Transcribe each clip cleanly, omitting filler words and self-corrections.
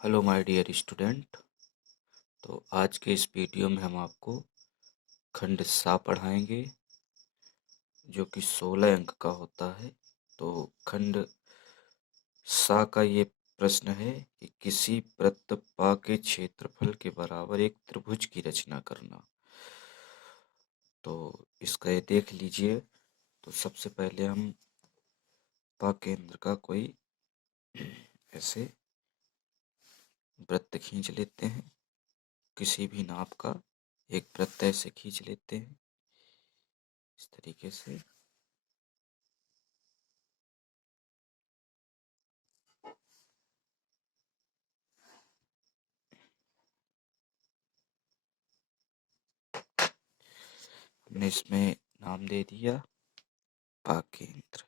Hello my dear student. तो आज के इस वीडियो में हम आपको खंड सा पढ़ाएंगे जो कि 16 अंक का होता है। तो खंड सा का ये प्रश्न है कि किसी वृत्त पा के क्षेत्रफल के बराबर एक त्रिभुज की रचना करना। तो इसका ये देख लीजिए। तो सबसे पहले हम पा केंद्र का कोई ऐसे वृत्त खींच लेते हैं, किसी भी नाप का एक वृत्त ऐसे खींच लेते हैं इस तरीके से। हमने इसमें नाम दे दिया पा केंद्र।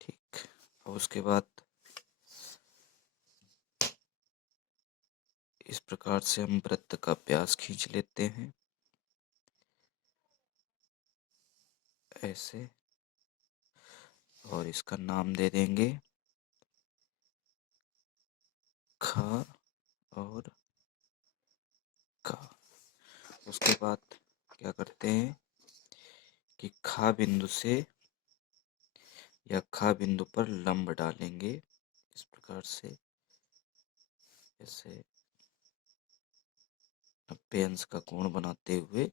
ठीक। और उसके बाद इस प्रकार से हम वृत्त का व्यास खींच लेते हैं ऐसे, और इसका नाम दे देंगे ख और का। उसके बाद क्या करते हैं कि खा बिंदु से या खा बिंदु पर लंब डालेंगे इस प्रकार से ऐसे 90 अंश का कोण बनाते हुए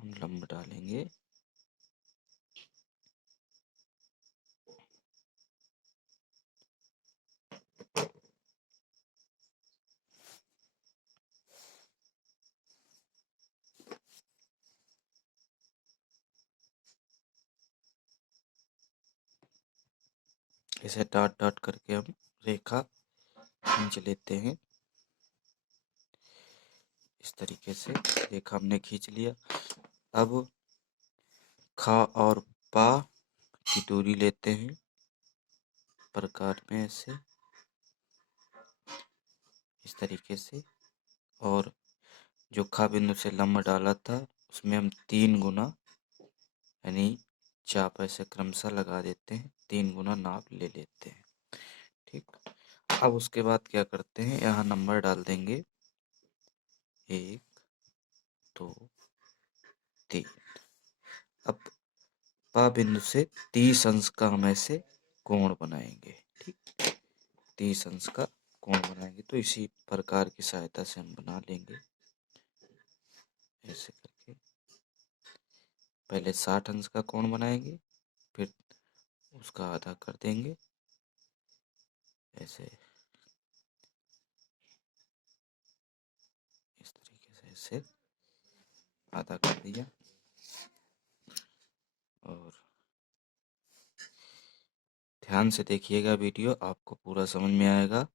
हम लंब डालेंगे। ऐसे डॉट डॉट करके हम रेखा खींच लेते हैं इस तरीके से। रेखा हमने खींच लिया। अब खा और पा की दूरी लेते हैं प्रकार में ऐसे इस तरीके से, और जो खा बिंदु से लंब डाला था उसमें हम 3 गुना यानी चाप ऐसे क्रमशः लगा देते हैं, 3 गुना नाप ले लेते हैं। ठीक। अब उसके बाद क्या करते हैं, यहाँ नंबर डाल देंगे 1 2 3। अब पा बिंदु से 30 अंश का हम ऐसे कोण बनाएंगे। ठीक। 30 अंश का कोण बनाएंगे। तो इसी प्रकार की सहायता से हम बना लेंगे ऐसे करके। पहले 60 अंश का कोण बनाएंगे, फिर उसका आधा कर देंगे ऐसे इस तरीके से, ऐसे आधा कर दिया। और ध्यान से देखिएगा वीडियो, आपको पूरा समझ में आएगा।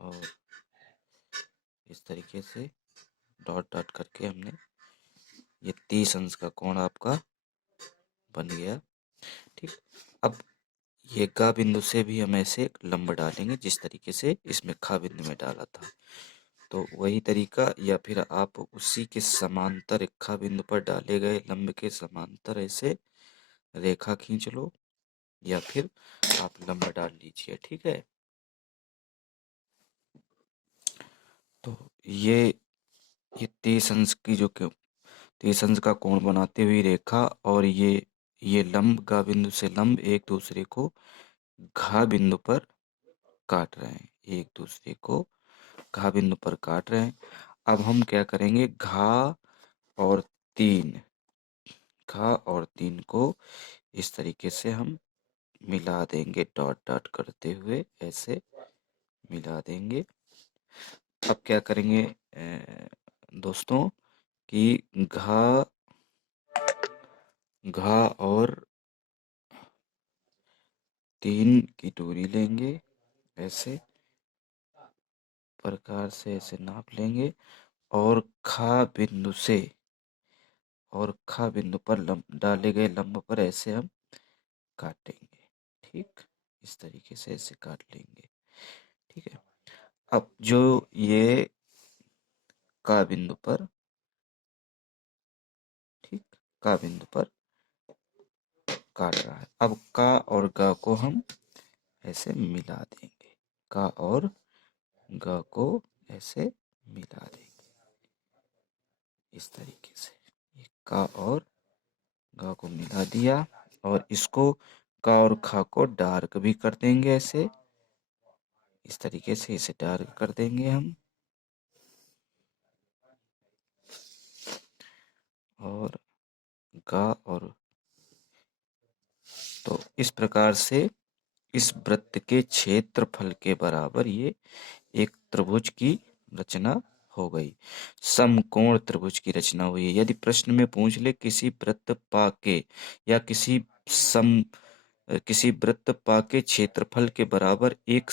और इस तरीके से डॉट डॉट करके हमने ये 30 अंश का कोण आपका बन गया। ठीक। अब ये गा बिंदु से भी हम ऐसे लंब डालेंगे जिस तरीके से इसमें खा बिंदु में डाला था। तो वही तरीका, या फिर आप उसी के समांतर खा बिंदु पर डाले गए लंब के समांतर ऐसे रेखा खींच लो, या फिर आप लंब डाल लीजिए। ठीक है। तो ये 30 अंश की जो 30 अंश का कोण बनाते हुए रेखा, और ये लंब गा बिंदु से लंब एक दूसरे को घा बिंदु पर काट रहे हैं, एक दूसरे को घा बिंदु पर काट रहे हैं। अब हम क्या करेंगे, और 3 घा और 3 को इस तरीके से हम मिला देंगे, डॉट डॉट करते हुए ऐसे मिला देंगे। अब क्या करेंगे दोस्तों कि घा और 3 की दूरी लेंगे ऐसे प्रकार से, ऐसे नाप लेंगे, और खा बिंदु से और खा बिंदु पर लंब डाले गए लंब पर ऐसे हम काटेंगे। ठीक। इस तरीके से ऐसे काट लेंगे। ठीक है। अब जो ये का बिंदु पर, ठीक, का बिंदु पर काट रहा है। अब का और गा को हम ऐसे मिला देंगे, का और ग को ऐसे मिला देंगे इस तरीके से। ये का और ग को मिला दिया और इसको का और खा को डार्क भी कर देंगे ऐसे, इस तरीके से इसे डार्क कर देंगे हम। और गा और तो इस प्रकार से इस वृत्त के क्षेत्रफल के बराबर ये एक त्रिभुज की रचना हो गई, समकोण त्रिभुज की रचना हुई है। यदि प्रश्न में पूछ ले किसी वृत्त पाके या किसी वृत्त पाके क्षेत्रफल के बराबर एक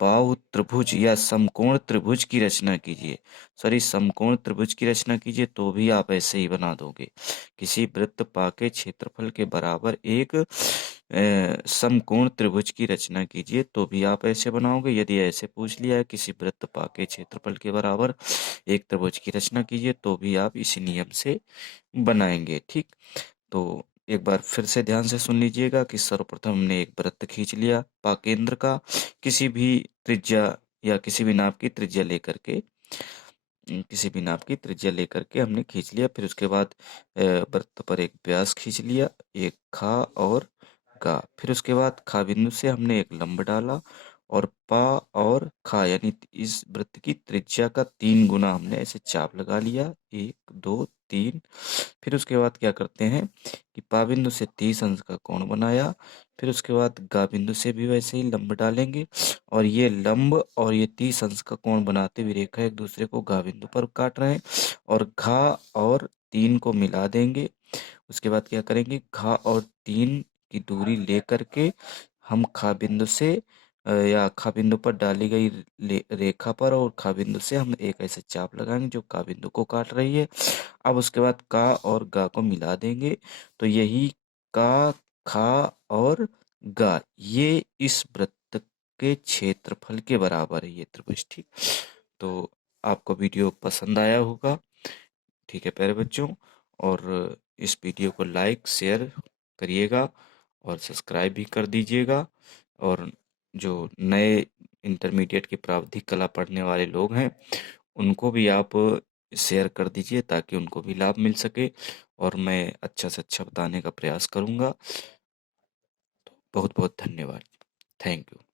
बाहु त्रिभुज या समकोण त्रिभुज की रचना कीजिए, सॉरी समकोण त्रिभुज की रचना कीजिए, तो भी आप ऐसे ही बना दोगे। किसी वृत्त पाके क्षेत्रफल के बराबर एक समकोण त्रिभुज की रचना कीजिए, तो भी आप ऐसे बनाओगे। यदि ऐसे पूछ लिया है किसी वृत्त पाके क्षेत्रफल के बराबर एक त्रिभुज की रचना कीजिए, तो भी आप इसी नियम से बनाएंगे। ठीक, तो एक बार फिर से ध्यान से सुन लीजिएगा कि सर्वप्रथम हमने एक वृत्त खींच लिया पाकेंद्र का, किसी भी त्रिज्या या किसी भी नाप की त्रिज्या लेकर के, हमने खींच लिया। फिर उसके बाद वृत्त पर एक व्यास खींच लिया, एक खा और गा। फिर उसके बाद खा बिंदु से हमने एक लंब डाला और पा और खा यानी इस वृत्त की त्रिज्या का 3 गुना हमने ऐसे चाप लगा लिया, 1 2 3। फिर उसके बाद क्या करते हैं कि पा बिंदु से 30 अंश का कोण बनाया। फिर उसके बाद गा बिंदु से भी वैसे ही लंब डालेंगे और ये लंब और ये 30 अंश का कोण बनाते हुए रेखा एक दूसरे को घा बिंदु पर काट रहे हैं और घा और 3 को मिला देंगे। उसके बाद क्या करेंगे, घा और 3 की दूरी लेकर के हम खा बिंदु से या खा बिंदु पर डाली गई रेखा पर और खा बिंदु से हम एक ऐसे चाप लगाएंगे जो का बिंदु को काट रही है। अब उसके बाद का और गा को मिला देंगे, तो यही का, खा और गा ये इस वृत्त के क्षेत्रफल के बराबर है, ये त्रिभुज। ठीक, तो आपको वीडियो पसंद आया होगा। ठीक है प्यारे बच्चों, और इस वीडियो को लाइक शेयर करिएगा और सब्सक्राइब भी कर दीजिएगा। और जो नए इंटरमीडिएट की प्रावधिक कला पढ़ने वाले लोग हैं उनको भी आप शेयर कर दीजिए ताकि उनको भी लाभ मिल सके और मैं अच्छा से अच्छा बताने का प्रयास करूँगा। तो बहुत बहुत धन्यवाद। Thank you.